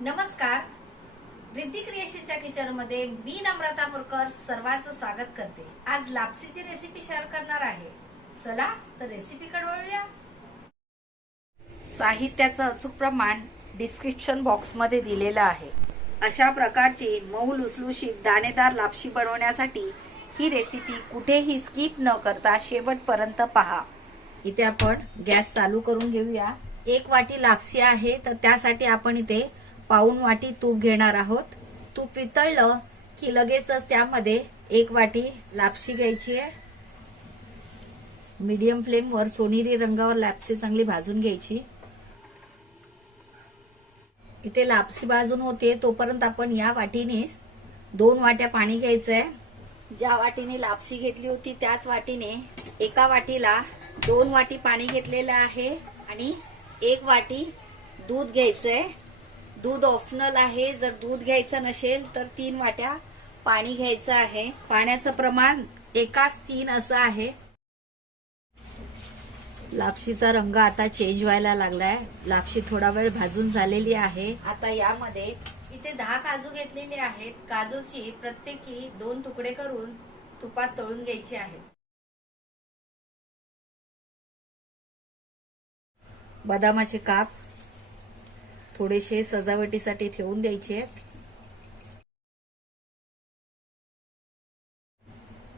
नमस्कार. रिद्धी क्रिएशनच्या किचनमध्ये मी नम्रता मुरकर सर्वांचं स्वागत करते. आज लापसीची रेसिपी शेअर करणार आहे. चला तर रेसिपी वळूया. साहित्याचं अचूक प्रमाण डिस्क्रिप्शन बॉक्समध्ये दिलेलं आहे. अशा प्रकारची मऊ लुसलुशीत दाणेदार लापशी बनवण्यासाठी ही रेसिपी कुठेही स्किप न करता शेवटपर्यंत पहा. इथे आपण गॅस चालू करून घेऊया. एक वाटी लापसी आहे तर त्यासाठी आपण इथे पाऊन वाटी तूप घेणार आहोत. तूप वितळलं की लगेचच त्यामध्ये एक वाटी लापशी घ्यायची आहे. मीडियम फ्लेमवर सोनेरी रंगावर लापसी चांगली भाजून घ्यायची. इथे लापसी भाजून होते तोपर्यंत आपण या वाटीनेच दोन वाट्या पाणी घ्यायचं आहे ज्या वाटीने लापशी घेतली होती त्याच वाटीने एका वाटीला दोन वाटी पाणी घेतलेलं आहे आणि एक वाटी दूध घ्यायचंय. दूध ऑप्शनल आहे. जर दूध घ्यायचं नसेल तर तीन वाट्या पाणी घ्यायचं आहे. पाण्याचं प्रमाण एकाच तीन असं आहे. लापशीचा रंग आता चेंज व्हायला लागलाय. लापशी थोडा वेळ भाजून झालेली आहे. आता यामध्ये इथे दहा काजू घेतलेले आहेत. काजूची प्रत्येकी दोन तुकडे करून तुपात तळून घ्यायचे आहेत. बदामाचे काप थोडेसे सजावटीसाठी ठेवून द्यायचे.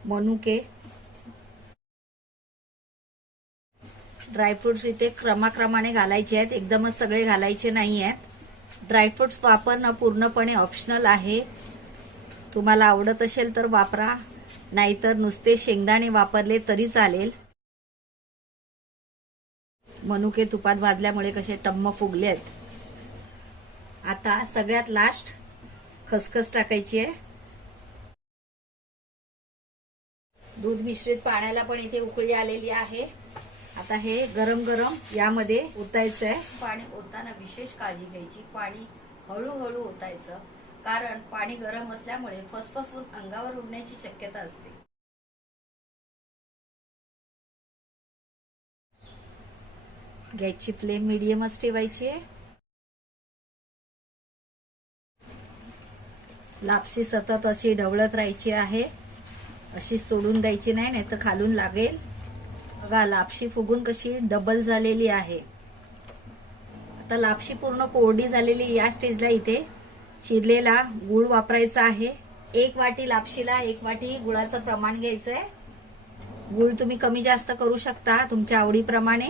मनुके. ड्रायफ्रुट्स इथे क्रमाक्रमाने घालायचे आहेत. एकदमच सगळे घालायचे नाही आहेत. ड्रायफ्रुट्स वापरणं पूर्णपणे ऑप्शनल आहे. तुम्हाला आवडत असेल तर वापरा. नाहीतर नुसते शेंगदाणे वापरले तरी चालेल. मनुके तुपात भाजल्यामुळे कसे टम्म फुगले आहेत आता सगळ्यात लास्ट खसखस टाकायची आहे. दूध मिश्रित पाण्याला पण इथे उकळी आलेली आहे. आता हे गरम गरम यामध्ये ओतायचं आहे पाणी ओताना विशेष काळजी घ्यायची. पाणी हळूहळू ओतायचं. कारण पाणी गरम असल्यामुळे फसफसून अंगावर उडण्याची शक्यता असते. गॅसची फ्लेम मिडियमच ठेवायची आहे. लापसी सतत अशी ढवळत राहायची आहे. अशी सोडून द्यायची नाही नाही तर खालून लागेल. बघा लापशी फुगून कशी डबल झालेली आहे. आता लापशी पूर्ण कोरडी झालेली या स्टेजला इथे चिरलेला गुळ वापरायचा आहे. एक वाटी लापशीला एक वाटी गुळाचं प्रमाण घ्यायचं आहे गुळ तुम्ही कमी जास्त करू शकता तुमच्या आवडीप्रमाणे.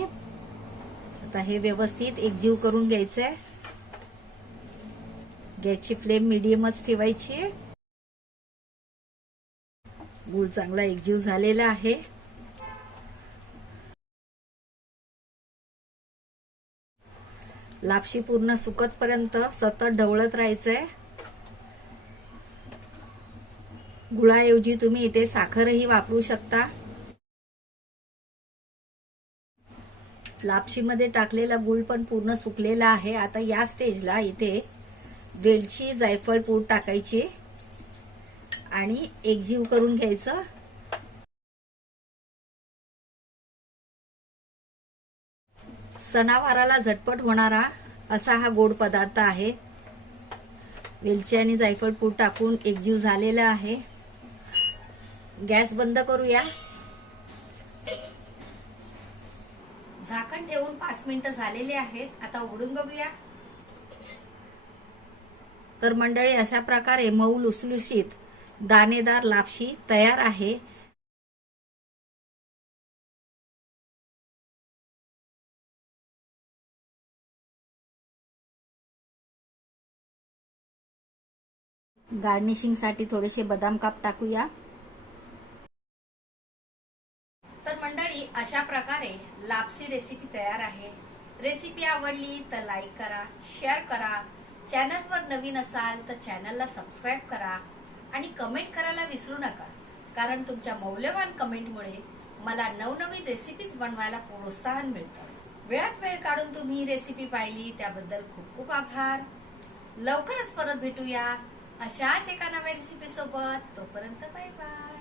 आता हे व्यवस्थित एकजीव करून घ्यायचं आहे गॅसची फ्लेम मिडियमच ठेवायची. आहे गुळ चांगला एकजीव झालेला आहे. लापशी पूर्ण सुकतपर्यंत सतत ढवळत राहायचंय. गुळाऐवजी तुम्ही इथे साखरही वापरू शकता. लापशीमध्ये टाकलेला गुळ पण पूर्ण सुकलेला आहे. आता या स्टेजला इथे वेलची जायफळ पूड टाकायची आणि एकजीव करून घ्यायचं. सणावाराला झटपट होणारा असा हा गोड पदार्थ आहे. वेलची आणि जायफळ पूड टाकून एकजीव झालेला आहे. गॅस बंद करूया. झाकण ठेवून पाच मिनिटं झालेले आहेत. आता उघडून बघूया. तर मंडळी अशा प्रकारे मऊ लुसलुशीत दाणेदार लापशी तयार आहे. गार्निशिंगसाठी थोडेसे बदाम काप टाकूया. तर मंडळी अशा प्रकारे लापसी रेसिपी तयार आहे. रेसिपी आवडली तर लाईक करा शेअर करा. चॅनलवर नवीन असाल तर चॅनलला सबस्क्राईब करा आणि कमेंट करायला विसरू नका. कारण तुमच्या मौल्यवान कमेंटमुळे मला नवनवीन रेसिपीज बनवायला प्रोत्साहन मिळतं. वेळात वेळ काढून तुम्ही ही रेसिपी पाहिली त्याबद्दल खूप खूप आभार. लवकरच परत भेटूया अशाच एका नव्या रेसिपी सोबत. तोपर्यंत बाय बाय